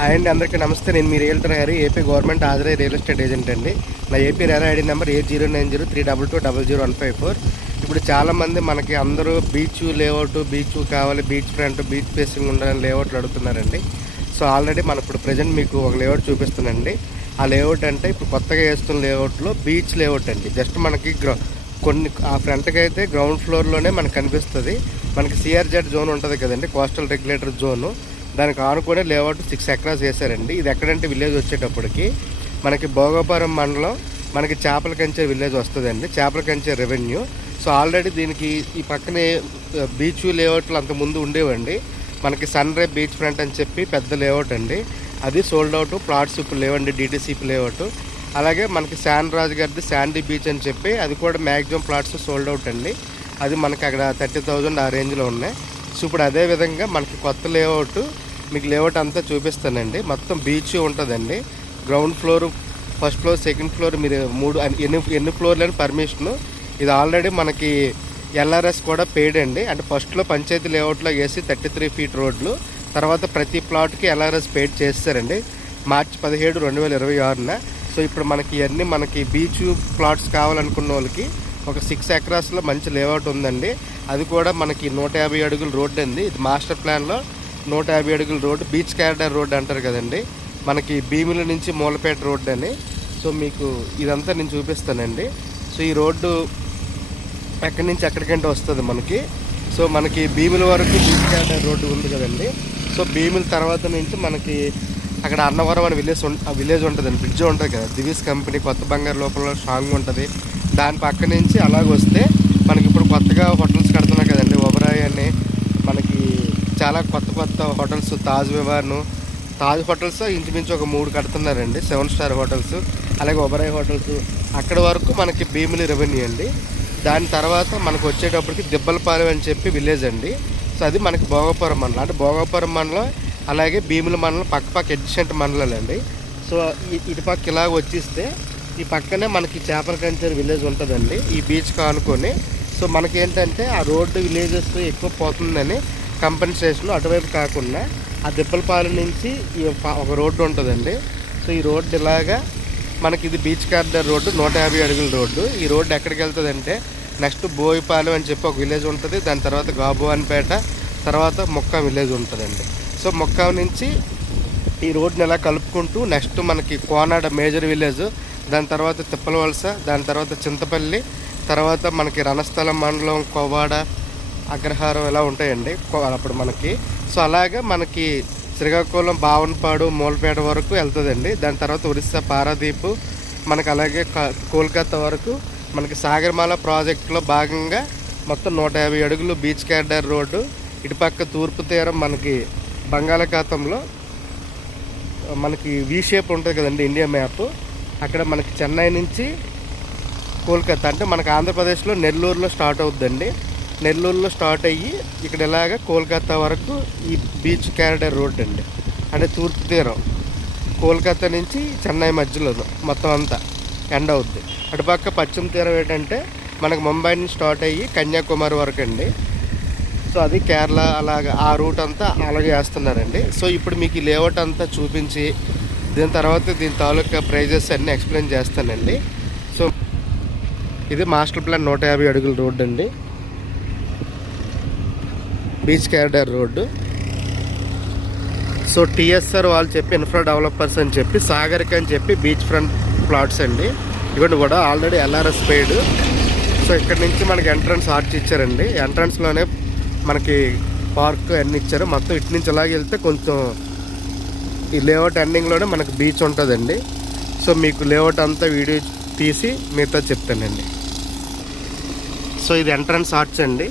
Hi అండి, అందరికీ నమస్తే. నేను మీ రియల్టర్ హరి, ఏపీ గవర్నమెంట్ ఆధార రియల్ ఎస్టేట్ ఏజెంట్ అండి. నా ఏపీ రెరా ఐడి నెంబర్ 809032220054. ఇప్పుడు చాలామంది మనకి అందరూ బీచ్ లేఅవుట్, బీచ్ కావాలి, బీచ్ ఫ్రంట్, బీచ్ ఫేసింగ్ ఉండాలని లేఅవుట్లు అడుగుతున్నారండి. సో ఆల్రెడీ మనం ఇప్పుడు ప్రజెంట్ మీకు ఒక లేఅవుట్ చూపిస్తున్నానండి. ఆ లేఅవుట్ అంటే ఇప్పుడు కొత్తగా వేస్తున్న లేఅవుట్లో బీచ్ లేఅవుట్ అండి. జస్ట్ మనకి కొన్ని ఆ ఫ్రంట్కి అయితే గ్రౌండ్ ఫ్లోర్లోనే మనకు కనిపిస్తుంది. మనకి సిఆర్జెడ్ జోన్ ఉంటుంది కదండి, కోస్టల్ రెగ్యులేటర్ జోను. దానికి ఆనుకునే లేఅవుట్ 6 ఎకరాస్ వేసారండి. ఇది ఎక్కడంటే విలేజ్ వచ్చేటప్పటికి మనకి భోగాపురం మండలం, మనకి చేపల కంచె విలేజ్ వస్తుందండి, చేపల కంచె రెవెన్యూ. సో ఆల్రెడీ దీనికి ఈ పక్కనే బీచ్ లేఅవుట్లు అంత ముందు ఉండేవండి. మనకి సన్ రే బీచ్ ఫ్రంట్ అని చెప్పి పెద్ద లేఅవుట్ అండి, అది సోల్డ్ అవుట్. ప్లాట్స్ ఇప్పుడు లేవండి, డిటీసీపీ లేఅవుట్. అలాగే మనకి శాన్ రాజు గారిది శాండీ బీచ్ అని చెప్పి అది కూడా మ్యాక్సిమం ప్లాట్స్ సోల్డ్ అవుట్ అండి. అది మనకి అక్కడ 30,000 ఆ రేంజ్లో ఉన్నాయి. సో ఇప్పుడు అదేవిధంగా మనకి కొత్త లేఅవుట్, మీకు లేఅవుట్ అంతా చూపిస్తానండి. మొత్తం బీచ్ ఉంటుందండి. Ground floor, first floor, second floor, మీరు ఎన్ని ఫ్లోర్లని పర్మిషను. ఇది ఆల్రెడీ మనకి ఎల్ఆర్ఎస్ కూడా పెయిడ్ అండి. అంటే ఫస్ట్లో పంచాయతీ లేఅవుట్లో వేసి 33 ఫీట్ రోడ్లు, తర్వాత ప్రతి ప్లాట్కి ఎల్ఆర్ఎస్ పెయిడ్ చేస్తారండి మార్చి 17, 2026న. సో ఇప్పుడు మనకి ఇవన్నీ మనకి బీచ్ ప్లాట్స్ కావాలనుకున్న వాళ్ళకి ఒక 6 ఎకరాస్లో మంచి లేఅవుట్ ఉందండి. అది కూడా మనకి 150 అడుగుల రోడ్డు అండి. ఇది మాస్టర్ ప్లాన్లో 150 అడుగుల రోడ్డు, బీచ్ క్యారిడార్ రోడ్డు అంటారు కదండి, మనకి భీముల నుంచి మూలపేట రోడ్డు అని. సో మీకు ఇదంతా నేను చూపిస్తానండి. సో ఈ రోడ్డు ఎక్కడి నుంచి ఎక్కడికంటే వస్తుంది మనకి. సో మనకి భీముల వరకు బీచ్ క్యారిడార్ రోడ్డు ఉంది కదండి. సో భీముల తర్వాత నుంచి మనకి అక్కడ అన్నవరం అని విలేజ్ ఉంటుందండి, బ్రిడ్జ్ ఉంటుంది కదా, దివీస్ కంపెనీ కొత్త బంగారు లోపల స్ట్రాంగ్ ఉంటుంది. దాని పక్క నుంచి అలాగ వస్తే మనకి ఇప్పుడు కొత్తగా హోటల్స్ కడుతున్నాయి కదండి, ఒబరాయ్ అని, మనకి చాలా కొత్త హోటల్స్, తాజ్ వివాను, తాజ్ హోటల్స్ ఇంచుమించు ఒక 3 కడుతున్నారండి, 7 స్టార్ హోటల్స్. అలాగే ఒబరాయ్ హోటల్స్. అక్కడ వరకు మనకి భీమిలి రెవెన్యూ అండి. దాని తర్వాత మనకు వచ్చేటప్పటికి దిబ్బలపాలెం అని చెప్పి విలేజ్ అండి. సో అది మనకి భోగాపురం మండలం, అంటే భోగాపురం మండలం అలాగే భీముల మండలం పక్క ఎడ్జెంట్ మండలాలు అండి. సో ఇటు పక్క ఇలాగ వచ్చిస్తే ఈ పక్కనే మనకి చేపల కంచె విలేజ్ ఉంటుందండి, ఈ బీచ్కి ఆనుకొని. సో మనకేంటంటే ఆ రోడ్డు విలేజెస్ ఎక్కువ పోతుందని కంపెన్సేషన్ అటువైపు కాకుండా ఆ దిబ్బలపాలెం నుంచి ఒక రోడ్డు ఉంటుందండి. సో ఈ రోడ్డు ఇలాగా మనకి ఇది బీచ్ క్యారిడార్ రోడ్డు, 150 అడుగుల రోడ్డు. ఈ రోడ్డు ఎక్కడికి వెళ్తుందంటే నెక్స్ట్ బోయిపాలెం అని చెప్పి ఒక విలేజ్ ఉంటుంది, దాని తర్వాత గాబువాన్పేట, తర్వాత మొక్కా విలేజ్ ఉంటుందండి. సో మొక్కా నుంచి ఈ రోడ్డుని ఎలా కలుపుకుంటూ నెక్స్ట్ మనకి కోనాడ మేజర్ విలేజ్, దాని తర్వాత తిప్పలవలస, దాని తర్వాత చింతపల్లి, తర్వాత మనకి రణస్థలం మండలం, కోవాడ, అగ్రహారం ఇలా ఉంటాయండి అప్పుడు మనకి. సో అలాగే మనకి శ్రీకాకుళం, బావనపాడు, మూలపేట వరకు వెళ్తుందండి. దాని తర్వాత ఒరిస్సా పారాదీపు, మనకి అలాగే కోల్కతా వరకు మనకి సాగర్మాల ప్రాజెక్టులో భాగంగా మొత్తం 150 అడుగులు బీచ్ క్యారిడార్ రోడ్డు. ఇటుపక్క తూర్పు తీరం మనకి బంగాళాఖాతంలో మనకి వీ షేప్ ఉంటుంది కదండి ఇండియా మ్యాప్, అక్కడ మనకి చెన్నై నుంచి కోల్కతా, అంటే మనకి ఆంధ్రప్రదేశ్లో నెల్లూరులో స్టార్ట్ అవుతుందండి. నెల్లూరులో స్టార్ట్ అయ్యి ఇక్కడ ఇలాగ కోల్కతా వరకు ఈ బీచ్ క్యారిడార్ రోడ్ అండి. అంటే తూర్పు తీరం కోల్కతా నుంచి చెన్నై మధ్యలో మొత్తం అంతా ఎండ్ అవుద్ది. అటుపక్క పశ్చిమ తీరం ఏంటంటే మనకు ముంబై నుంచి స్టార్ట్ అయ్యి కన్యాకుమారి వరకు అండి. సో అది కేరళ, అలాగా ఆ రూట్ అంతా అలాగే వేస్తున్నారండి. సో ఇప్పుడు మీకు ఈ లేఅవుట్ అంతా చూపించి దీని తర్వాత దీని తాలూకా ప్రైజెస్ అన్నీ ఎక్స్ప్లెయిన్ చేస్తానండి. సో ఇది మాస్టర్ ప్లాన్ 150 అడుగుల రోడ్డు అండి, beach corridor road. So TSR వాళ్ళు చెప్పి ఇన్ఫ్రా డెవలపర్స్ అని చెప్పి సాగరిక అని చెప్పి బీచ్ ఫ్రంట్ ప్లాట్స్ అండి. ఇవన్నీ కూడా ఆల్రెడీ ఎల్ఆర్ఎస్ పెయిడ్. సో ఇక్కడ నుంచి మనకి ఎంట్రన్స్ ఆర్చ్ ఇచ్చారండి, ఎంట్రన్స్లోనే మనకి పార్క్ అన్నీ ఇచ్చారు. మొత్తం ఇటు నుంచి ఇలాగ వెళ్తే కొంచెం ఈ లేఅవుట్ ఎండింగ్లోనే మనకి బీచ్ ఉంటుందండి. సో మీకు లేఅవుట్ అంతా వీడియో తీసి మిగతా చెప్తానండి. సో ఇది ఎంట్రన్స్ ఆర్చ్ అండి,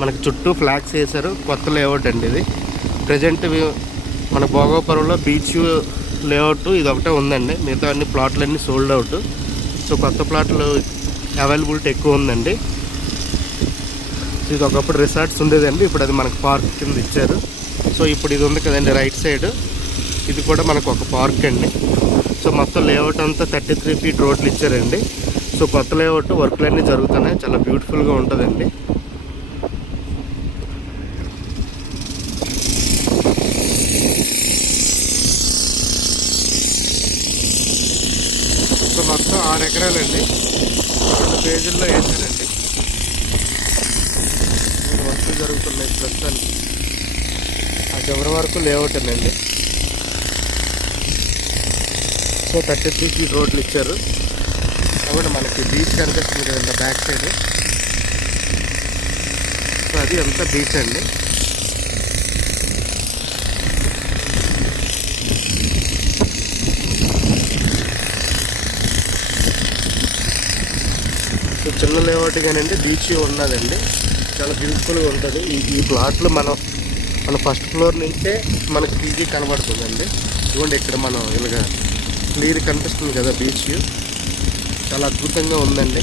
మనకి చుట్టూ ఫ్లాగ్స్ వేశారు. కొత్త లేఅవుట్ అండి ఇది. ప్రజెంట్ మన భోగాపురంలో బీచ్ లేఅవుట్ ఇది ఒకటే ఉందండి, మిగతా అన్ని ప్లాట్లన్నీ సోల్డ్ అవుట్. సో కొత్త ప్లాట్లు అవైలబిలిటీ ఎక్కువ ఉందండి. ఇది ఒకప్పుడు రిసార్ట్స్ ఉండేదండి, ఇప్పుడు అది మనకు పార్క్ కింద ఇచ్చారు. సో ఇప్పుడు ఇది ఉంది కదండి రైట్ సైడ్, ఇది కూడా మనకు ఒక పార్క్ అండి. సో మొత్తం లేఅవుట్ అంతా 33 ఫీట్ రోడ్లు ఇచ్చారండి. సో కొత్త లేఅవుట్ వర్క్లన్నీ జరుగుతున్నాయి, చాలా బ్యూటిఫుల్గా ఉంటుందండి. 6 ఎకరాలండి. 2 పేజీల్లో వేసానండి. వర్క్ జరుగుతున్నాయి ప్రస్తుతానికి. ఆ చివరి వరకు లేఅవుట్ అండి. సో 33 ఫీట్ రోడ్లు ఇచ్చారు కాబట్టి మనకి బీచ్ కనిపిస్తుంది కదండి బ్యాక్ సైడ్. సో అది అంతా బీచ్ అండి. సో చిన్న లేఅవుట్ కానండి బీచ్ ఉన్నదండి. చాలా బ్యూటిఫుల్గా ఉంటుంది. ఈ ప్లాట్లో మన ఫస్ట్ ఫ్లోర్ నుంచే మనకి పీజీ కనబడుతుందండి. ఇదిగోండి ఇక్కడ మనం ఇలాగా క్లియర్ కనిపిస్తుంది కదా బీచ్ వ్యూ. చాలా అద్భుతంగా ఉందండి.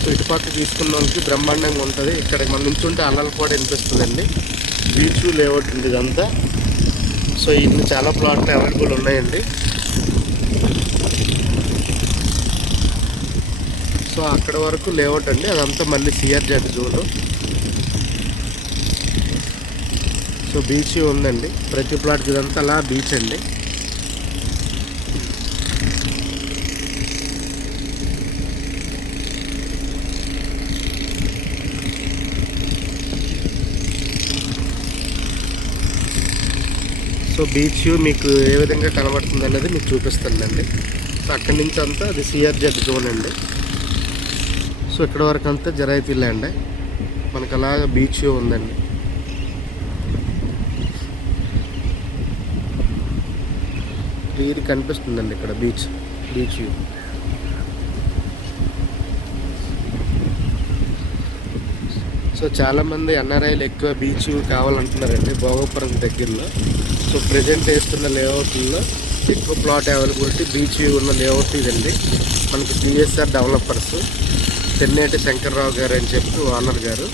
సో ఇటుపక్క తీసుకున్న వాళ్ళకి బ్రహ్మాండంగా ఉంటుంది. ఇక్కడ మనం నుంచుంటే అలలు కూడా వినిపిస్తుందండి. బీచ్ వ్యూ లేఅవుట్ ఉంది ఇదంతా. సో ఇన్ని చాలా ప్లాట్లు అవైలబుల్ ఉన్నాయండి. సో అక్కడ వరకు లేఅవుట్ అండి. అదంతా మళ్ళీ సిఆర్జెడ్ జోన్. సో బీచ్ ఉందండి ప్రతి ప్లాట్కి. ఇదంతా అలా బీచ్ అండి. సో బీచ్ వ్యూ మీకు ఏ విధంగా కనబడుతుంది అనేది మీకు చూపిస్తుందండి. సో అక్కడి నుంచి అంతా అది సిఆర్జెడ్ జోన్ అండి. సో ఇక్కడ వరకు అంతా జరాయితీ ల్యాండ్. మనకు అలాగా బీచ్ వ్యూ ఉందండి. క్లియర్ కనిపిస్తుందండి ఇక్కడ బీచ్ వ్యూ. సో చాలామంది ఎన్ఆర్ఐలు ఎక్కువ బీచ్ వ్యూ కావాలంటున్నారండి భోగాపురం దగ్గరలో. సో ప్రజెంట్ వేస్తున్న లేఅవుట్లో ఎక్కువ ప్లాట్ అవైలబిలిటీ బీచ్ వ్యూ ఉన్న లేఅవుట్ ఇదండి. మనకి బిఎస్ఆర్ డెవలపర్స్ తెన్నేటి శంకర్రావు గారు అని చెప్పి ఓనర్ గారు,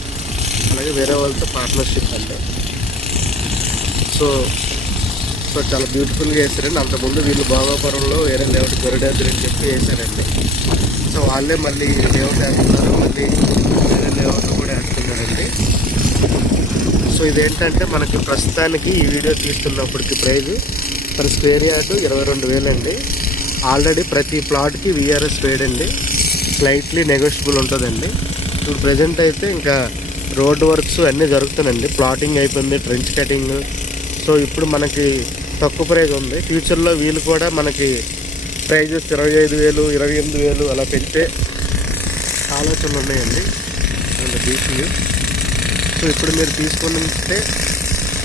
అలాగే వేరే వాళ్ళతో పార్ట్నర్షిప్ అండి. సో చాలా బ్యూటిఫుల్గా వేసారండి. అంతకుముందు వీళ్ళు భోగాపురంలో వేరే లేఅవుట్ గొరడాద్రి అని చెప్పి వేసారండి. సో వాళ్ళే మళ్ళీ లేఅవుట్ వేస్తున్నారు, మళ్ళీ వేరే లేఅవుట్ కూడా వేస్తున్నారండి. సో ఇదేంటంటే మనకి ప్రస్తుతానికి ఈ వీడియో తీస్తున్నప్పటికి ప్రైజ్ పర్ స్క్వేర్ యార్డు 22,000 అండి. ఆల్రెడీ ప్రతి ప్లాట్కి విఆర్ఎస్ పేడ్ అండి. స్లైట్లీ నెగోషియబుల్ ఉంటుందండి. ఇప్పుడు ప్రజెంట్ అయితే ఇంకా రోడ్ వర్క్స్ అన్నీ జరుగుతున్నాయండి. ప్లాటింగ్ అయిపోయింది, ట్రెంచ్ కటింగ్. సో ఇప్పుడు మనకి తక్కువ ప్రైజ్ ఉంది. ఫ్యూచర్లో వీళ్ళు కూడా మనకి ప్రైజెస్ 25,000, 28,000 అలా పెంచే ఆలోచనలు ఉన్నాయండి బీసీ. సో ఇప్పుడు మీరు తీసుకుంటే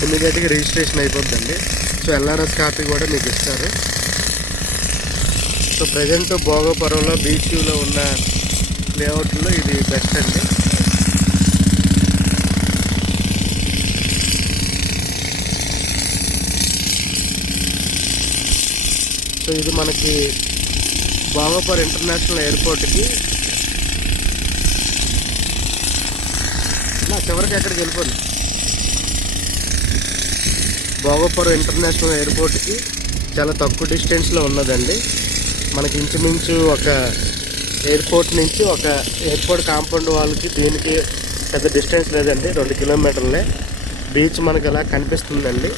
ఇమీడియట్గా రిజిస్ట్రేషన్ అయిపోద్దండి. సో ఎల్ఆర్ఎస్ కాపీ కూడా మీకు ఇస్తారు. సో ప్రజెంట్ భోగాపురంలో బీచ్ వ్యూలో ఉన్న లేఅవుట్లో ఇది బెస్ట్ అండి. సో ఇది మనకి భోగాపురం ఇంటర్నేషనల్ ఎయిర్పోర్ట్కి చివరికి ఎక్కడికి వెళ్ళిపోయింది. భోగాపురం ఇంటర్నేషనల్ ఎయిర్పోర్ట్కి చాలా తక్కువ డిస్టెన్స్లో ఉన్నదండి. మనకి ఇంచుమించు ఒక ఎయిర్పోర్ట్ నుంచి ఒక ఎయిర్పోర్ట్ కాంపౌండ్ వాళ్ళకి దీనికి పెద్ద డిస్టెన్స్ లేదండి, 2 కిలోమీటర్లే. బీచ్ మనకి అలా కనిపిస్తుందండి.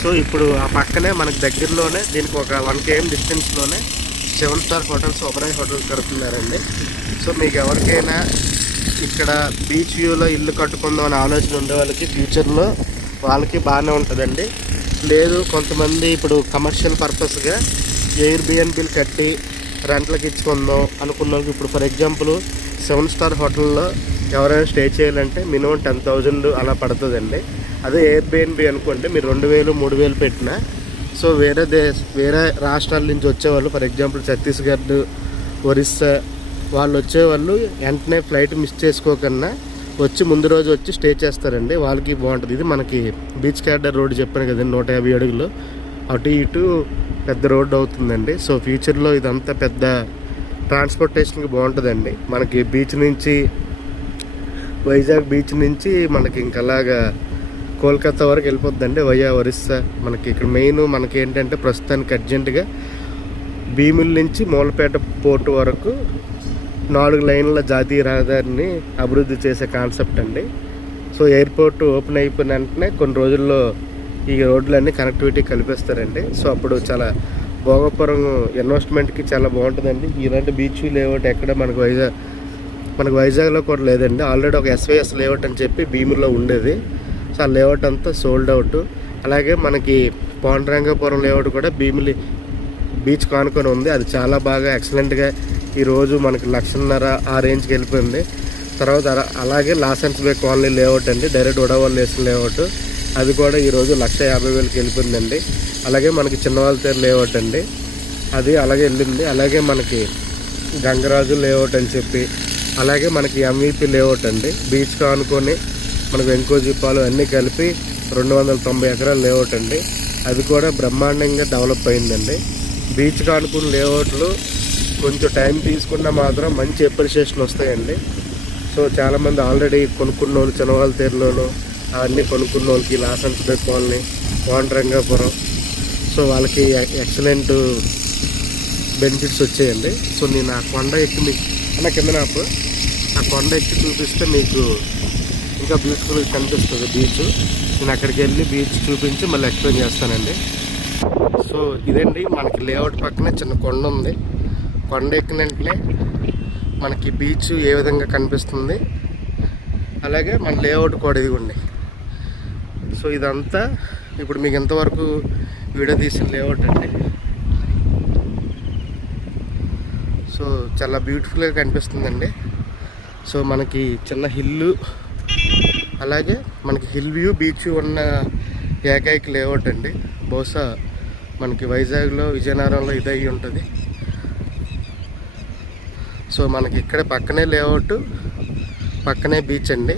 సో ఇప్పుడు ఆ పక్కనే మనకి దగ్గరలోనే దీనికి ఒక 1 km డిస్టెన్స్లోనే 7 స్టార్ హోటల్స్, ఒబరాయ్ హోటల్స్ కడుతున్నారండి. సో మీకు ఎవరికైనా ఇక్కడ బీచ్ వ్యూలో ఇల్లు కట్టుకుందాం అనే ఆలోచన ఉండే వాళ్ళకి ఫ్యూచర్లో వాళ్ళకి బాగానే ఉంటుందండి. లేదు కొంతమంది ఇప్పుడు కమర్షియల్ పర్పస్గా ఎయిర్బిఎన్బీలు కట్టి రెంట్లకి ఇచ్చుకుందాం అనుకున్న వాళ్ళకి ఇప్పుడు ఫర్ ఎగ్జాంపుల్ 7 స్టార్ హోటల్లో ఎవరైనా స్టే చేయాలంటే మినిమం 10,000 అలా పడుతుందండి. అదే ఎయిర్బిఎన్బీ అనుకోండి మీరు 2,000, 3,000 పెట్టినా. సో వేరే రాష్ట్రాల నుంచి వచ్చేవాళ్ళు ఫర్ ఎగ్జాంపుల్ ఛత్తీస్గఢ్, ఒరిస్సా వాళ్ళు వచ్చేవాళ్ళు వెంటనే ఫ్లైట్ మిస్ చేసుకోకన్నా వచ్చి ముందు రోజు వచ్చి స్టే చేస్తారండి. వాళ్ళకి బాగుంటుంది. ఇది మనకి బీచ్ క్యాడర్ రోడ్ చెప్పాను కదండి, 150 అడుగులు అటు ఇటు పెద్ద రోడ్డు అవుతుందండి. సో ఫ్యూచర్లో ఇదంతా పెద్ద ట్రాన్స్పోర్టేషన్కి బాగుంటుందండి. మనకి బీచ్ నుంచి వైజాగ్ బీచ్ నుంచి మనకి ఇంకలాగా కోల్కతా వరకు వెళ్ళిపోద్దండి వయా ఒరిస్సా. మనకి ఇక్కడ మెయిన్ మనకి ఏంటంటే ప్రస్తుతానికి అర్జెంటుగా భీముల నుంచి మూలపేట పోర్టు వరకు 4 లైన్ల జాతీయ రహదారిని అభివృద్ధి చేసే కాన్సెప్ట్ అండి. సో ఎయిర్పోర్ట్ ఓపెన్ అయిపోయిన వెంటనే కొన్ని రోజుల్లో ఈ రోడ్లన్నీ కనెక్టివిటీ కల్పిస్తారండి. సో అప్పుడు చాలా భోగపురం ఇన్వెస్ట్మెంట్కి చాలా బాగుంటుందండి. ఇలాంటి బీచ్ లేఅవుట్ ఎక్కడ మనకు వైజాగ్లో కూడా లేదండి. ఆల్రెడీ ఒక ఎస్వైఎస్ లేఅవుట్ అని చెప్పి భీములో ఉండేది. సో ఆ లేఅవుట్ అంతా సోల్డ్ అవుట్. అలాగే మనకి పాండురంగపురం లేఅవుట్ కూడా భీమిలి బీచ్ కానుకొని ఉంది. అది చాలా బాగా ఎక్సలెంట్గా ఈరోజు మనకి 1,50,000 ఆ రేంజ్కి వెళ్ళిపోయింది. తర్వాత అలాగే లాసెన్స్ బే కాలనీ లేఅవుట్ అండి, డైరెక్ట్ ఉడవల్ వేసిన లేఅవుట్, అది కూడా ఈరోజు 1,50,000కి వెళ్ళిపోయిందండి. అలాగే మనకి చిన్నవాళ్ళతేరు లేఅవుట్ అండి, అది అలాగే వెళ్ళింది. అలాగే మనకి గంగరాజు లేఅవుట్ అని చెప్పి, అలాగే మనకి ఎంవిపి లేఅవుట్ అండి, బీచ్ కానుకొని మనకు వెంకోజీపాలు అన్నీ కలిపి 290 ఎకరాల లేఅవుట్ అండి, అది కూడా బ్రహ్మాండంగా డెవలప్ అయిందండి. బీచ్ కానుకున్న లేఅవుట్లు కొంచెం టైం తీసుకున్నా మాత్రం మంచి అప్రిషియేషన్ వస్తాయండి. సో చాలామంది ఆల్రెడీ కొనుక్కున్న వాళ్ళు చిన్నవాళ్ళతేరులోను అవన్నీ కొనుక్కున్న వాళ్ళకి లాసెన్స్ బే కాలనీ, పాండురంగాపురం, సో వాళ్ళకి ఎక్సలెంట్ బెనిఫిట్స్ వచ్చాయండి. సో నేను ఆ కొండ ఎక్కి మీకు కింద నాకు ఆ కొండ ఎక్కి చూపిస్తే మీకు ఇంకా బ్యూటిఫుల్గా కనిపిస్తుంది బీచ్. నేను అక్కడికి వెళ్ళి బీచ్ చూపించి మళ్ళీ ఎక్స్ప్లెయిన్ చేస్తానండి. సో ఇదండి మనకి లేఅవుట్ పక్కనే చిన్న కొండ ఉంది. కొండ ఎక్కినట్లే మనకి బీచ్ ఏ విధంగా కనిపిస్తుంది, అలాగే మన లేఅవుట్ కూడా ఇదిగోండి. సో ఇదంతా ఇప్పుడు మీకు ఎంతవరకు వీడియో తీసిన లేఅవుట్ అండి. సో చాలా బ్యూటిఫుల్గా కనిపిస్తుందండి. సో మనకి చిన్న హిల్లు, అలాగే మనకి హిల్ వ్యూ బీచ్ ఉన్న ఏకైక లేఅవుట్ అండి. బహుశా మనకి వైజాగ్లో విజయనగరంలో ఇది అయ్యి ఉంటుంది. సో మనకి ఇక్కడ పక్కనే లేఅవుట్, పక్కనే బీచ్ అండి.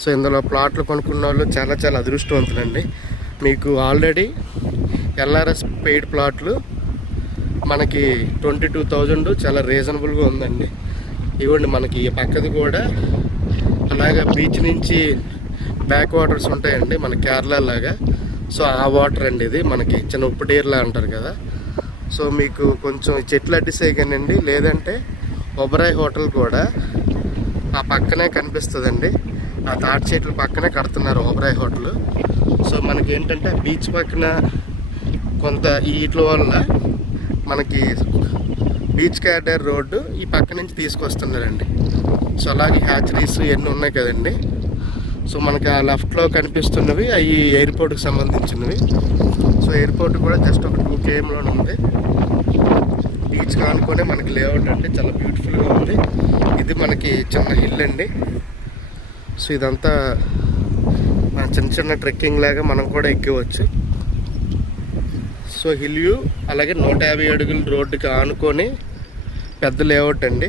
సో ఇందులో ప్లాట్లు కొనుక్కున్న వాళ్ళు చాలా చాలా అదృష్టవంతులండి. మీకు ఆల్రెడీ ఎల్ఆర్ఎస్ పెయిడ్ ప్లాట్లు మనకి 22,000 చాలా రీజనబుల్గా ఉందండి. ఇవ్వండి మనకి ఈ పక్కది కూడా అలాగే బీచ్ నుంచి బ్యాక్ వాటర్స్ ఉంటాయండి మన కేరళ లాగా. సో ఆ వాటర్ అండి ఇది, మనకి చిన్న ఉప్పుడేర్లా అంటారు కదా. సో మీకు కొంచెం చెట్లు అడ్డిసే కానండి, లేదంటే ఒబరాయ్ హోటల్ కూడా ఆ పక్కనే కనిపిస్తుందండి. ఆ తాటి చెట్ల పక్కనే కడుతున్నారు ఒబరాయ్ హోటల్. సో మనకి ఏంటంటే బీచ్ పక్కన కొంత ఈట్ల వల్ల మనకి బీచ్ క్యాడర్ రోడ్డు ఈ పక్క నుంచి తీసుకొస్తున్నారండి. సో అలాగే హ్యాచరీస్ ఇవన్నీ ఉన్నాయి కదండి. సో మనకి ఆ లెఫ్ట్లో కనిపిస్తున్నవి అవి ఎయిర్పోర్ట్కి సంబంధించినవి. సో ఎయిర్పోర్ట్ కూడా జస్ట్ ఒక 2 kmలోనే ఉంది. బీచ్ కానుకొని మనకి లేఅవుట్ అంటే చాలా బ్యూటిఫుల్గా ఉంది. ఇది మనకి చిన్న హిల్ అండి. సో ఇదంతా చిన్న చిన్న ట్రెక్కింగ్ లాగా మనం కూడా ఎక్కవచ్చు. సో హిల్ వ్యూ, అలాగే 150 అడుగుల రోడ్డుకి ఆనుకొని పెద్ద లేఅవుట్ అండి.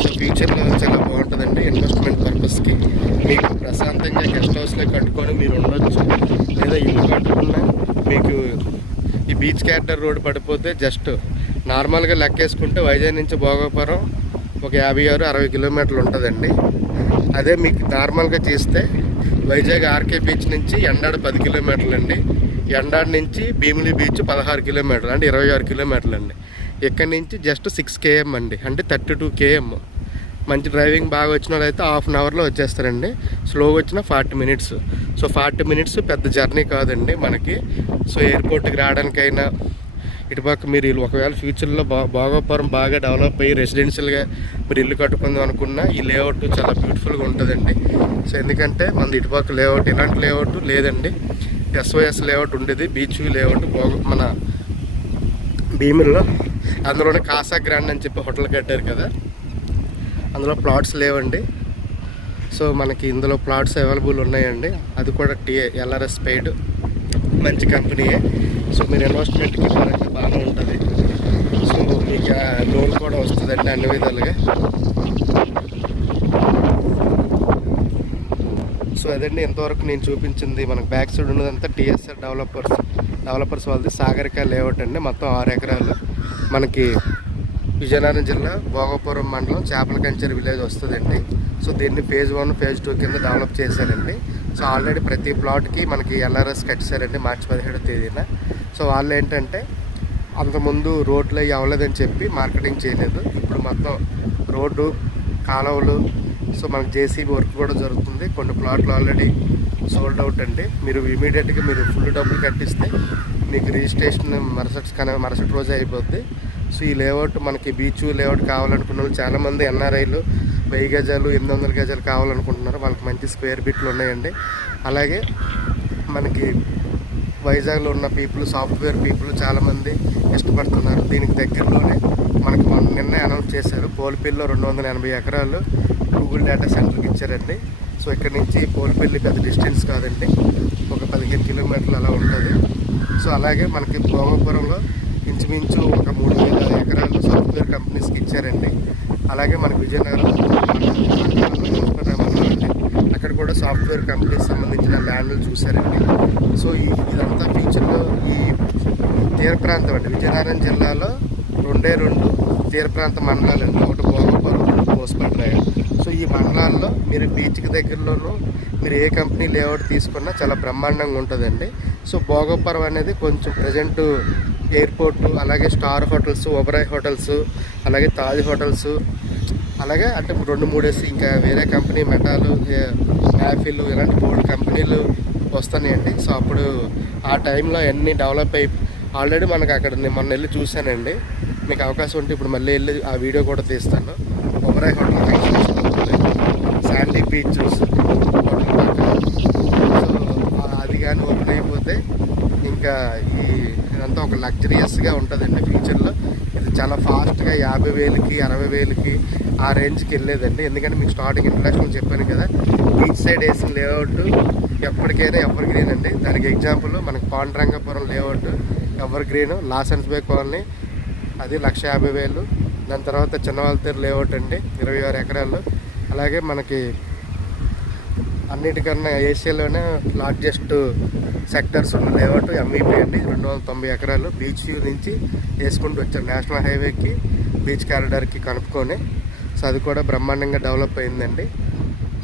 సో ఫ్యూచర్లో చాలా బాగుంటుందండి ఇన్వెస్ట్మెంట్ పర్పస్కి. మీకు ప్రశాంతంగా గెస్ట్ హౌస్లో కట్టుకొని మీరు ఉండొచ్చు, లేదా ఇల్లు కట్టుకున్నా మీకు ఈ బీచ్ క్యాడర్ రోడ్ పడిపోతే జస్ట్ నార్మల్గా లెక్కేసుకుంటే వైజాగ్ నుంచి భోగాపురం ఒక 56-60 కిలోమీటర్లు ఉంటుందండి. అదే మీకు నార్మల్గా చేస్తే వైజాగ్ ఆర్కే బీచ్ నుంచి ఎండాడ 10 కిలోమీటర్లు అండి. ఎండాడ నుంచి భీమిలి బీచ్ 16 కిలోమీటర్లు అంటే 26 కిలోమీటర్లు అండి. ఇక్కడ నుంచి జస్ట్ 6 km అండి, అంటే 32 km. మంచి డ్రైవింగ్ బాగా వచ్చిన వాళ్ళు అయితే హాఫ్ అన్ అవర్లో వచ్చేస్తారండి. స్లోగా వచ్చిన 40 minutes. సో 40 minutes పెద్ద జర్నీ కాదండి మనకి. సో ఎయిర్పోర్ట్కి రావడానికైనా ఇటుపక్క మీరు ఒకవేళ ఫ్యూచర్లో భోగాపురం బాగా డెవలప్ అయ్యి రెసిడెన్షియల్గా మీరు ఇల్లు కట్టుకుందాం అనుకున్నా ఈ లేఅవుట్ చాలా బ్యూటిఫుల్గా ఉంటుందండి. సో ఎందుకంటే మన ఇటుపక్క లేఅవుట్ ఇలాంటి లేఅవుట్ లేదండి. ఎస్వైఎస్ లేఅవుట్ ఉండేది, బీచ్ లేఅవుట్ మన భీమిల్లో. అందులోనే కాసా గ్రాండ్ అని చెప్పి హోటల్ కట్టారు కదా, అందులో ప్లాట్స్ లేవండి. సో మనకి ఇందులో ప్లాట్స్ అవైలబుల్ ఉన్నాయండి. అది కూడా ఎల్ఆర్ఎస్ పెయిడ్, మంచి కంపెనీయే. సో మీరు ఇన్వెస్ట్మెంట్కి పరంగా బాగానే ఉంటుంది. సో మీకు లోన్ కూడా వస్తుందండి అన్ని విధాలుగా. సో అదండి ఇంతవరకు నేను చూపించింది. మనకు బ్యాక్ సైడ్ ఉన్నదంతా టీఎస్ఆర్ డెవలపర్స్ వాళ్ళది సాగరిక లేఅవుట్ అండి. మొత్తం 6 ఎకరాలు మనకి విజయనగరం జిల్లా భోగాపురం మండలం చేపలకంచెరు విలేజ్ వస్తుందండి. సో దీన్ని phase 1 phase 2 కింద డెవలప్ చేశారండి. సో ఆల్రెడీ ప్రతి ప్లాట్కి మనకి ఎల్ఆర్ఎస్ కట్టారండి మార్చి 17వ తేదీన. సో వాళ్ళు ఏంటంటే అంతకుముందు రోడ్లు అవి అవ్వలేదని చెప్పి మార్కెటింగ్ చేయలేదు. ఇప్పుడు మొత్తం రోడ్డు, కాలువలు, సో మనకి జేసీబీ వర్క్ కూడా జరుగుతుంది. కొన్ని ప్లాట్లు ఆల్రెడీ సోల్డ్ అవుట్ అండి. మీరు ఇమీడియట్గా మీరు ఫుల్ డబ్బులు కట్టిస్తే మీకు రిజిస్ట్రేషన్ మరుసటి రోజే అయిపోద్ది. సో ఈ లేఅవుట్ మనకి బీచ్ లేఅవుట్ కావాలనుకున్న వాళ్ళు చాలామంది ఎన్ఆర్ఐలు 1000 గజాలు 800 గజాలు కావాలనుకుంటున్నారు. వాళ్ళకి మంచి స్క్వేర్ బిట్లు ఉన్నాయండి. అలాగే మనకి వైజాగ్లో ఉన్న పీపుల్, సాఫ్ట్వేర్ పీపుల్ చాలామంది ఇష్టపడుతున్నారు. దీనికి దగ్గరలోనే మనకి నిన్నే అనౌన్స్ చేశారు, పోల్పల్లిలో 280 ఎకరాలు గూగుల్ డేటా సెంటర్కి ఇచ్చారండి. సో ఇక్కడ నుంచి పోల్పల్లి పెద్ద డిస్టెన్స్ కాదండి, ఒక 15 కిలోమీటర్లు అలా ఉంటుంది. సో అలాగే మనకి భోగపురంలో ఇంచుమించు ఒక 3000 ఎకరాలు సాఫ్ట్వేర్ కంపెనీస్కి ఇచ్చారండి. అలాగే మనకి విజయనగరం అక్కడ కూడా సాఫ్ట్వేర్ కంపెనీస్ సంబంధించిన ల్యాండ్లు చూశారండి. సో ఇదంతా ఫ్యూచర్లో ఈ తీర ప్రాంతం అండి. విజయనగరం జిల్లాలో 2 తీర ప్రాంత మండలాలు అండి, ఒకటి భోగపురం, మోసపట్రాయ. సో ఈ మండలాల్లో మీరు బీచ్కి దగ్గరలోనూ మీరు ఏ కంపెనీ లేఅవుట్ తీసుకున్నా చాలా బ్రహ్మాండంగా ఉంటుందండి. సో భోగపురం అనేది కొంచెం ప్రజెంట్ ఎయిర్పోర్టు, అలాగే స్టార్ హోటల్స్, ఒబరాయ్ హోటల్స్, అలాగే తాజ్ హోటల్స్, అలాగే అంటే 2-3 ఇంకా వేరే కంపెనీ మెటాలు, యాఫిల్ ఇలాంటి 3 కంపెనీలు వస్తున్నాయండి. సో అప్పుడు ఆ టైంలో అన్నీ డెవలప్ అయి ఆల్రెడీ మనకు అక్కడ నేను మొన్న వెళ్ళి చూశానండి. మీకు అవకాశం ఉంటే ఇప్పుడు మళ్ళీ వెళ్ళి ఆ వీడియో కూడా తీస్తాను. ఒబరాయ్ హోటల్ కన్స్ట్రక్షన్ అవుతుంది, శాండీ బీచ్ హోటల్ పక్కన. సో అది కానీ ఓపెన్ అయిపోతే ఇంకా ఇదంతా ఒక లగ్జరియస్గా ఉంటుందండి ఫ్యూచర్లో. ఇది చాలా ఫాస్ట్గా 50,000కి 60,000కి ఆ రేంజ్కి వెళ్ళేదండి. ఎందుకంటే మీకు స్టార్టింగ్ ఇంట్రడక్షన్ చెప్పాను కదా, బీచ్ సైడ్ వేసిన లేఅవుట్ ఎప్పటికైనా ఎవర్ గ్రీన్ అండి. దానికి ఎగ్జాంపుల్ మనకి Pandurangapuram layout ever green, Lawsons బే కాలనీ, అది 150,000. దాని తర్వాత చిన్నవాళ్ళతీరు లేఅవుట్ అండి 26 ఎకరాలు. అలాగే మనకి అన్నిటికన్నా ఏషియాలోనే లార్జెస్ట్ సెక్టర్స్ ఉన్న లేఅవుట్ ఎంఈపీ అండి, 290 ఎకరాలు. బీచ్ వ్యూ నుంచి వేసుకుంటూ వచ్చారు నేషనల్ హైవేకి, బీచ్ కారిడార్కి కనుక్కొని. సో అది కూడా బ్రహ్మాండంగా డెవలప్ అయిందండి.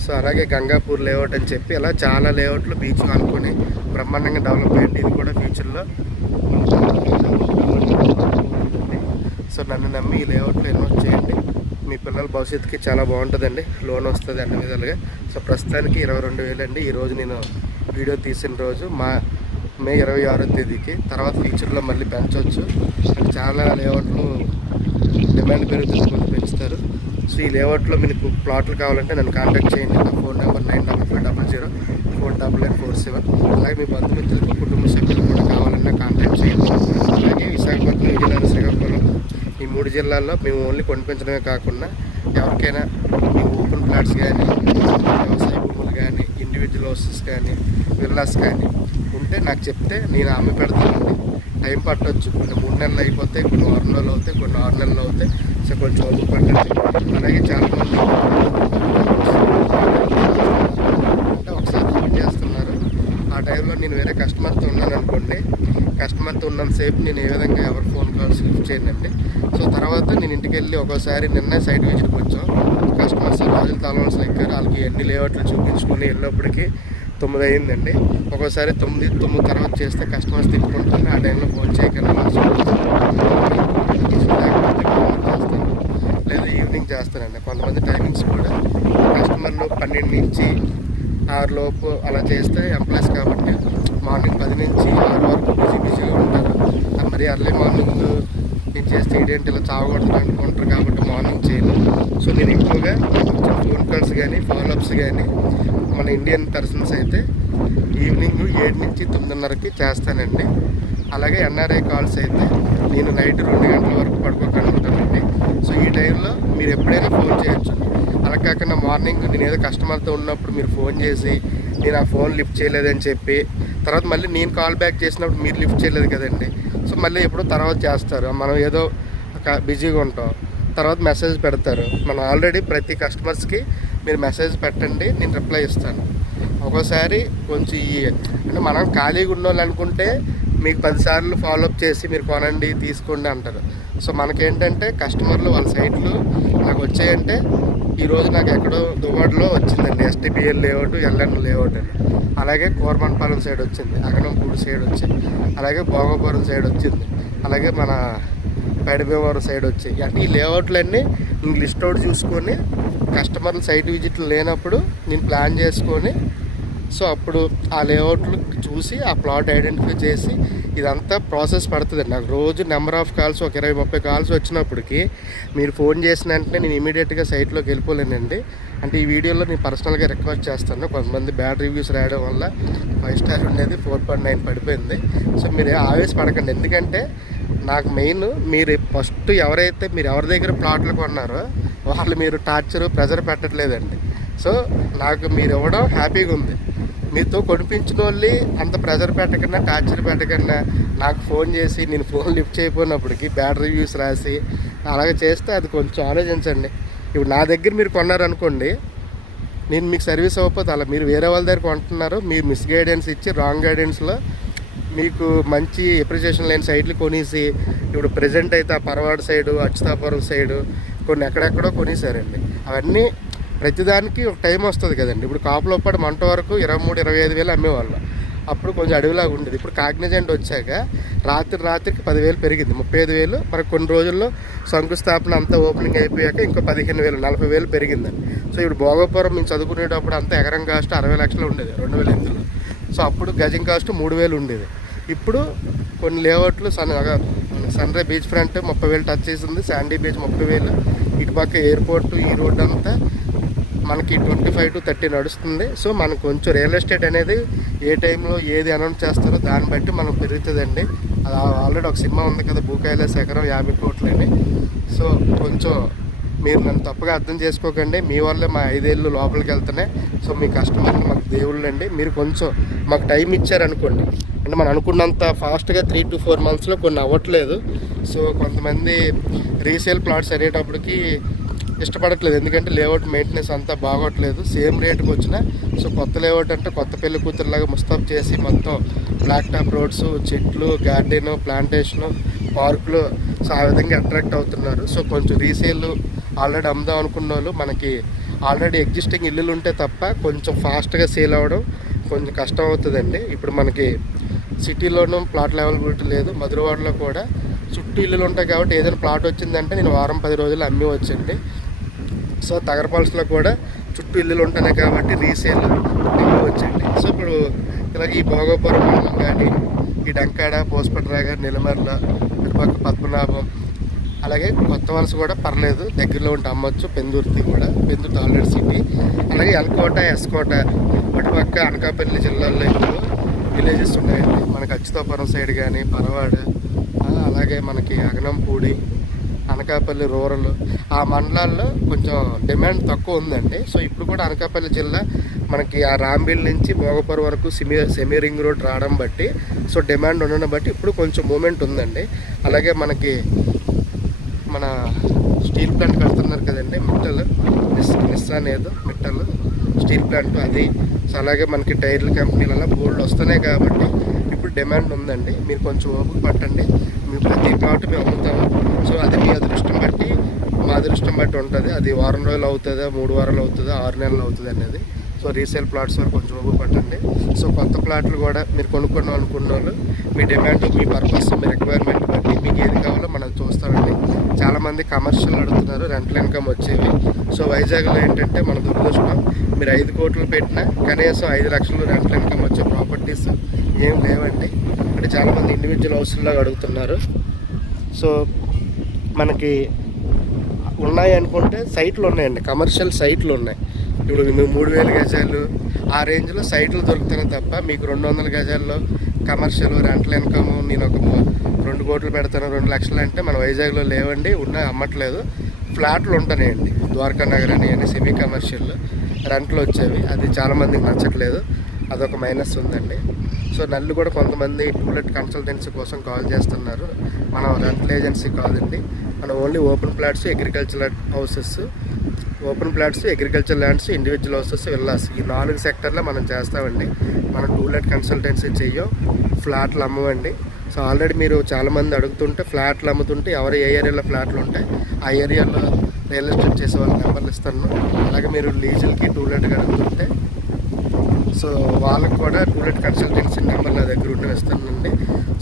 సో అలాగే గంగాపూర్ లేఅవుట్ అని చెప్పి అలా చాలా లేఅవుట్లు బీచ్ అనుకొని బ్రహ్మాండంగా డెవలప్ అయ్యింది. ఇది కూడా ఫ్యూచర్లో. సో నన్ను నమ్మి ఈ లేఅవుట్లో ఇన్వెస్ట్ చేయండి, మీ పిల్లల భవిష్యత్తుకి చాలా బాగుంటుందండి. లోన్ వస్తుంది అన్ని విధాలుగా. సో ప్రస్తుతానికి 22,000 అండి ఈరోజు నేను వీడియో తీసిన రోజు, మే 26వ తేదీకి. తర్వాత ఫ్యూచర్లో మళ్ళీ పెంచవచ్చు. చాలా లేఅవుట్లు డిమాండ్ పెరుగుతుంది, కొంచెం పెంచుతారు. సో ఈ లేఅవుట్లో మీకు ప్లాట్లు కావాలంటే నన్ను కాంటాక్ట్ చేయండి. నా ఫోన్ నెంబర్ 9550048947. అలాగే మీ బంధుమిత్రులకు, కుటుంబ సభ్యులు కూడా కావాలన్నా కాంటాక్ట్ చేయండి. అలాగే విశాఖపట్నం, విజయనగరం, శ్రీకాకుళం ఈ 3 జిల్లాల్లో మేము ఓన్లీ కొనిపించడమే కాకుండా ఎవరికైనా మీ ఓపెన్ ప్లాట్స్ కానీ, వ్యవసాయ భూములు కానీ, ఇండివిజువల్ హౌసెస్ కానీ, విల్లాస్ కానీ ఉంటే నాకు చెప్తే నేను అమ్మి పెడతానండి. టైం పట్టవచ్చు, కొన్ని 3 నెలలు అయిపోతాయి, కొన్ని 6 నెలలు అవుతాయి, కొన్ని 6 నెలలు అవుతాయి. సో కొంచెం ఓపిక పట్టండి. అలాగే చాలామంది అంటే ఒకసారి ఫోన్ చేస్తున్నారు, ఆ టైంలో నేను వేరే కస్టమర్తో ఉన్నాను అనుకోండి, కస్టమర్తో ఉన్నంతసేపు నేను ఏ విధంగా ఎవరు ఫోన్ కాల్స్ లిఫ్ట్ చేయనండి. సో తర్వాత నేను ఇంటికి వెళ్ళి ఒక్కోసారి నిన్న సైట్ విజిట్కి వచ్చాం, కస్టమర్స్ రోజులు తలవలసిన ఎక్కారు, వాళ్ళకి ఎన్ని లేఅవుట్లు చూపించుకొని వెళ్ళినప్పటికీ 9 అయిందండి. ఒక్కోసారి 9 తర్వాత చేస్తే కస్టమర్స్ తిప్పుకుంటాను. ఆ టైంలో ఫోన్ చేయగలను, లేదా ఈవినింగ్ చేస్తానండి. కొంతమంది టైమింగ్స్ కూడా కస్టమర్లు 12 నుంచి 6 లోపు అలా చేస్తే ఎంప్లాయీస్ కాబట్టి మార్నింగ్ 10 నుంచి 6 వరకు బిజీగా ఉంటారు. మరి అర్లీ మార్నింగ్ నేను చేస్తే ఇదేంటి ఇలా చావకూడదు అనుకుంటారు కాబట్టి మార్నింగ్ చేయను. సో నేను ఎక్కువగా ఫోన్ కాల్స్ కానీ, ఫాలోఅప్స్ కానీ మన ఇండియన్ పర్సన్స్ అయితే ఈవినింగ్ 7 నుంచి 9:30కి చేస్తానండి. అలాగే ఎన్ఆర్ఐ కాల్స్ అయితే నేను నైట్ 2 గంటల వరకు పడుకోకుండా ఉంటానండి. సో ఈ టైంలో మీరు ఎప్పుడైనా ఫోన్ చేయొచ్చు. అలా కాకుండా మార్నింగ్ నేను ఏదో కస్టమర్తో ఉన్నప్పుడు మీరు ఫోన్ చేసి నేను ఆ ఫోన్ లిఫ్ట్ చేయలేదని చెప్పి తర్వాత మళ్ళీ నేను కాల్ బ్యాక్ చేసినప్పుడు మీరు లిఫ్ట్ చేయలేదు కదండి. సో మళ్ళీ ఎప్పుడో తర్వాత చేస్తారు, మనం ఏదో బిజీగా ఉంటాం, తర్వాత మెసేజ్ పెడతారు. మనం ఆల్రెడీ ప్రతి కస్టమర్స్కి మీరు మెసేజ్ పెట్టండి, నేను రిప్లై ఇస్తాను. ఒక్కోసారి కొంచెం అంటే మనం ఖాళీగా ఉన్నోళ్ళు అనుకుంటే మీకు 10 సార్లు ఫాలోఅప్ చేసి మీరు కొనండి, తీసుకోండి అంటారు. సో మనకేంటంటే కస్టమర్లు వాళ్ళ సైట్లు నాకు వచ్చాయంటే ఈరోజు నాకు ఎక్కడో దువ్వాడలో వచ్చిందండి ఎస్టీపీఎల్ లేఅవుట్, ఎల్ఎన్ లేఅవుట్ అని. అలాగే కోరమన్పాలెం సైడ్ వచ్చింది, అగనంపూడి సైడ్ వచ్చింది, అలాగే భోగపురం సైడ్ వచ్చింది, అలాగే మన పైడిభీమవరం సైడ్ వచ్చాయి. అంటే ఈ లేఅవుట్లన్నీ ఇంక లిస్ట్ అవుట్ చూసుకొని కస్టమర్లు సైట్ విజిట్లు లేనప్పుడు నేను ప్లాన్ చేసుకొని సో అప్పుడు ఆ లేఅవుట్లు చూసి ఆ ప్లాట్ ఐడెంటిఫై చేసి ఇదంతా ప్రాసెస్ పడుతుందండి. నాకు రోజు నెంబర్ ఆఫ్ కాల్స్ ఒక 20-30 కాల్స్ వచ్చినప్పటికీ మీరు ఫోన్ చేసిన వెంటనే నేను ఇమీడియట్గా సైట్లోకి వెళ్ళిపోలేనండి. అంటే ఈ వీడియోలో నేను పర్సనల్గా రిక్వెస్ట్ చేస్తాను. కొంతమంది బ్యాడ్ రివ్యూస్ రాయడం వల్ల 5 స్టార్ ఉండేది 4.9 పడిపోయింది. సో మీరు ఆవేశపడకండి, ఎందుకంటే నాకు మెయిన్ మీరు ఫస్ట్ ఎవరైతే మీరు ఎవరి దగ్గర ప్లాట్లు కొన్నారో వాళ్ళు మీరు టార్చర్ ప్రెజర్ పెట్టట్లేదండి. సో నాకు మీరు ఇవ్వడం హ్యాపీగా ఉంది. మీతో కొనిపించిన వాళ్ళు అంత ప్రెజర్ పెట్టకుండా టార్చర్ పెట్టకుండా నాకు ఫోన్ చేసి నేను ఫోన్ లిఫ్ట్ చేయకపోయినప్పటికీ బ్యాడ్ రివ్యూస్ రాసి అలాగే చేస్తే అది కొంచెం ఆలోచించండి. ఇప్పుడు నా దగ్గర మీరు కొన్నారనుకోండి, నేను మీకు సర్వీస్ అవ్వకపోతే అలా మీరు వేరే వాళ్ళ దగ్గర కొంటున్నారు, మీరు మిస్ గైడెన్స్ ఇచ్చి రాంగ్ గైడెన్స్లో మీకు మంచి ఎప్రిసియేషన్ లేని సైడ్లు కొనేసి ఇప్పుడు ప్రజెంట్ అయితే ఆ పరవాడ సైడు అచ్యుతాపురం సైడు కొన్ని ఎక్కడెక్కడో కొనేసారండి. అవన్నీ ప్రతిదానికి ఒక టైం వస్తుంది కదండి. ఇప్పుడు కాపులోపాటు మంట వరకు 23-25 వేలు అమ్మేవాళ్ళు, అప్పుడు కొంచెం అడవిలాగా ఉండేది. ఇప్పుడు కాగ్నిజెంట్ వచ్చాక రాత్రికి 10,000 పెరిగింది, 35,000. మరి కొన్ని రోజుల్లో శంకుస్థాపన అంతా ఓపెనింగ్ అయిపోయాక ఇంకో 15,000, 40,000 పెరిగిందండి. సో ఇప్పుడు భోగపురం మేము చదువుకునేటప్పుడు అంతా ఎకరం కాస్ట్ 60 లక్షలు ఉండేది 2008లో. సో అప్పుడు గజం కాస్ట్ 3,000 ఉండేది. ఇప్పుడు కొన్ని లేఅవుట్లు సన్రే బీచ్ ఫ్రంట్ 30,000 టచ్ చేసింది, శాండీ బీచ్ 30,000, ఇటుపక్క ఎయిర్పోర్ట్ ఈ రోడ్ అంతా మనకి 25-30 నడుస్తుంది. సో మనకు కొంచెం రియల్ ఎస్టేట్ అనేది ఏ టైంలో ఏది అనౌన్స్ చేస్తారో దాన్ని బట్టి మనకు పెరుగుతుందండి. అది ఆల్రెడీ ఒక సినిమా ఉంది కదా, భూకైలాస ఎకరం 50 కోట్లు అని. సో కొంచెం మీరు నన్ను తప్పుగా అర్థం చేసుకోకండి, మీ వల్లే మా 5 ఏళ్ళు లోపలికి వెళ్తున్నాయి. సో మీ కస్టమర్లు మాకు దేవుళ్ళు అండి. మీరు కొంచెం మాకు టైం ఇచ్చారనుకోండి, అంటే మనం అనుకున్నంత ఫాస్ట్గా 3-4 మంత్స్లో కొన్ని అవ్వట్లేదు. సో కొంతమంది రీసేల్ ప్లాట్స్ అనేటప్పటికి ఇష్టపడట్లేదు, ఎందుకంటే లేఅవుట్ మెయింటెనెన్స్ అంతా బాగోట్లేదు, సేమ్ రేటుకి వచ్చినా. సో కొత్త లేఅవుట్ అంటే కొత్త పెళ్లి కూతురులాగా ముస్తాబ్ చేసి మొత్తం బ్లాక్ టాప్ రోడ్స్, చెట్లు, గార్డెను, ప్లాంటేషను, పార్కులు, సో ఆ విధంగా అట్రాక్ట్ అవుతున్నారు. సో కొంచెం రీసేల్ ఆల్రెడీ అమ్ముదాం అనుకున్న వాళ్ళు మనకి ఆల్రెడీ ఎగ్జిస్టింగ్ ఇల్లులు ఉంటే తప్ప కొంచెం ఫాస్ట్గా సేల్ అవ్వడం కొంచెం కష్టం అవుతుందండి. ఇప్పుడు మనకి సిటీలోనూ ప్లాట్ల అవైలబిలిటీ లేదు, మధురవాడలో కూడా చుట్టూ ఇల్లులు ఉంటాయి కాబట్టి ఏదైనా ప్లాట్ వచ్చిందంటే నేను వారం 10 రోజులు అమ్మి వచ్చండి. సో తగరపాల్స్లో కూడా చుట్టూ ఇల్లులు ఉంటున్నాయి కాబట్టి రీసేల్ అమ్మి వచ్చండి. సో ఇప్పుడు ఇలాగ ఈ భోగపురం మండలం కానీ ఈ డంకాడ, పోస్పట్రాగ, నిలమర్ల, ఇటుపక్క పద్మనాభం, అలాగే కొత్త వలస కూడా పర్లేదు, దగ్గరలో ఉంటే అమ్మొచ్చు. పెందుర్తి ఆల్రెడీ సిటీ, అలాగే ఎల్కోట, ఎస్కోట, అటుపక్క అనకాపల్లి జిల్లాల్లో ఇప్పుడు విలేజెస్ ఉన్నాయండి. మనకి అచ్యుతాపురం సైడ్ కానీ పరవాడ, అలాగే మనకి అగనంపూడి, అనకాపల్లి రూరల్ ఆ మండలాల్లో కొంచెం డిమాండ్ తక్కువ ఉందండి. సో ఇప్పుడు కూడా అనకాపల్లి జిల్లా మనకి ఆ రాంబిల్ నుంచి భోగపురం వరకు సెమీ రింగ్ రోడ్ రావడం బట్టి, సో డిమాండ్ ఉండడం బట్టి ఇప్పుడు కొంచెం మూమెంట్ ఉందండి. అలాగే మనకి మన స్టీల్ ప్లాంట్ కడుతున్నారు కదండి, నిస్సాన్ ఏదో మిట్టల్ స్టీల్ ప్లాంట్ అది. సో అలాగే మనకి టైర్ల కంపెనీలలో బోల్డ్ వస్తున్నాయి కాబట్టి ఇప్పుడు డిమాండ్ ఉందండి. మీరు కొంచెం ఓపిక పట్టండి, మీరు ప్రతి ప్లాట్ మేము అమ్ముతాము. సో అది మీ అదృష్టం బట్టి, మా అదృష్టం బట్టి ఉంటుంది. అది వారం రోజులు అవుతుందా, 3 వారాలు అవుతుందా, 6 నెలలు అవుతుంది అనేది. సో రీసేల్ ప్లాట్స్ వరకు కొంచెం ఓపిక పట్టండి. సో కొత్త ప్లాట్లు కూడా మీరు కొనుక్కోవడం అనుకున్న వాళ్ళు మీ డిమాండ్, మీ పర్పస్, మీ రిక్వైర్మెంట్ బట్టి మీకు ఏది కావాలో మనం చూస్తామండి. చాలామంది కమర్షియల్ అడుగుతున్నారు, రెంటల్ ఇన్కమ్ వచ్చేవి. సో వైజాగ్లో ఏంటంటే మన దురదృష్టం, మీరు 5 కోట్లు పెట్టినా కనీసం 5 లక్షలు రెంటల్ ఇన్కమ్ వచ్చే ప్రాపర్టీస్ ఏం లేవండి. అంటే చాలామంది ఇండివిజువల్ హౌస్లాగా అడుగుతున్నారు. సో మనకి ఉన్నాయి అనుకుంటే సైట్లు ఉన్నాయండి, కమర్షియల్ సైట్లు ఉన్నాయి. ఇప్పుడు మీకు 3,000 గజాలు ఆ రేంజ్లో సైట్లు దొరుకుతున్నాయి తప్ప మీకు 200 గజాల్లో కమర్షియల్ రెంటల్ ఇన్కమ్ నేను ఒక 2 కోట్లు పెడతాను, 2 లక్షలు అంటే మన వైజాగ్లో లేవండి, ఉన్నాయి, అమ్మట్లేదు. ఫ్లాట్లు ఉంటున్నాయండి, ద్వారకా నగర్ అని సెమీ కమర్షియల్ రెంట్లు వచ్చేవి, అది చాలామందికి నచ్చట్లేదు, అదొక మైనస్ ఉందండి. సో నన్ను కూడా కొంతమంది టూలెట్ కన్సల్టెన్సీ కోసం కాల్ చేస్తున్నారు. మనం రెంటల్ ఏజెన్సీ కాదండి, మనం only open plots, agricultural houses, open plots, agriculture lands, individual houses, villas, ఈ 4 సెక్టర్లో మనం చేస్తామండి. మనం టూలెట్ కన్సల్టెన్సీ చెయ్యం, ఫ్లాట్లు అమ్మవండి. సో ఆల్రెడీ మీరు చాలామంది అడుగుతుంటే ఫ్లాట్లు అమ్ముతుంటే ఎవరు ఏ ఏరియాలో ఫ్లాట్లు ఉంటాయి ఆ ఏరియాలో రియల్ ఎస్టేట్ చేసే వాళ్ళ నెంబర్లు ఇస్తాను. అలాగే మీరు లీజులకి టూలెట్గా అడుగుతుంటే సో వాళ్ళకు కూడా టూలెట్ కన్సల్టెన్సీ నెంబర్ నా దగ్గర ఉండి ఇస్తానండి.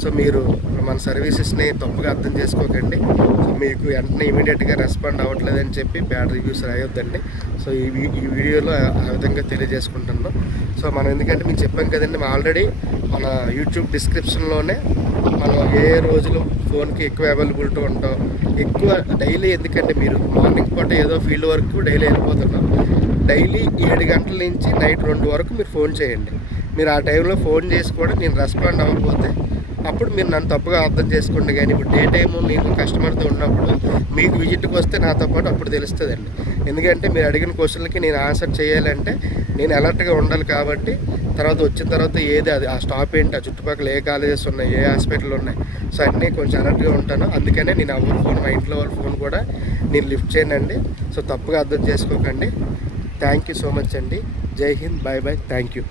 సో మీరు మన సర్వీసెస్ని తప్పుగా అర్థం చేసుకోకండి. సో మీకు వెంటనే ఇమీడియట్గా రెస్పాండ్ అవ్వట్లేదని చెప్పి బ్యాడ్ రివ్యూస్ రాయొద్దండి. సో ఈ వీడియోలో ఆ విధంగా తెలియజేసుకుంటున్నాం. సో మనం ఎందుకంటే మేము చెప్పాం కదండి, ఆల్రెడీ మన యూట్యూబ్ డిస్క్రిప్షన్లోనే మనం ఏ రోజులు ఫోన్కి ఎక్కువ అవైలబిలిటీ ఉంటాం, ఎక్కువ డైలీ, ఎందుకంటే మీరు మార్నింగ్ పూట ఏదో ఫీల్డ్ వర్క్ డైలీ వెళ్ళిపోతున్నాం, డైలీ 7 గంటల నుంచి నైట్ 2 వరకు మీరు ఫోన్ చేయండి. మీరు ఆ టైంలో ఫోన్ చేసి కూడా నేను రెస్పాండ్ అవ్వకపోతే అప్పుడు మీరు నన్ను తప్పుగా అర్థం చేసుకోండి. కానీ ఇప్పుడు డే టైము నేను కస్టమర్తో ఉన్నప్పుడు మీకు విజిట్కి వస్తే నాతో పాటు అప్పుడు తెలుస్తుందండి. ఎందుకంటే మీరు అడిగిన క్వశ్చన్లకి నేను ఆన్సర్ చేయాలంటే నేను అలర్ట్గా ఉండాలి. కాబట్టి తర్వాత వచ్చిన తర్వాత ఏది అది ఆ స్టాప్ ఏంటి, ఆ చుట్టుపక్కల ఏ కాలేజెస్ ఉన్నాయి, ఏ హాస్పిటల్ ఉన్నాయి, సో అన్నీ కొంచెం అలర్ట్గా ఉంటాను. అందుకనే నేను ఎవరి ఫోన్, మా ఇంట్లో వాళ్ళ ఫోన్ కూడా నేను లిఫ్ట్ చేయనండి. సో తప్పుగా అర్థం చేసుకోకండి. థ్యాంక్ యూ సో మచ్ అండి. జై హింద్, బాయ్ బాయ్, థ్యాంక్ యూ.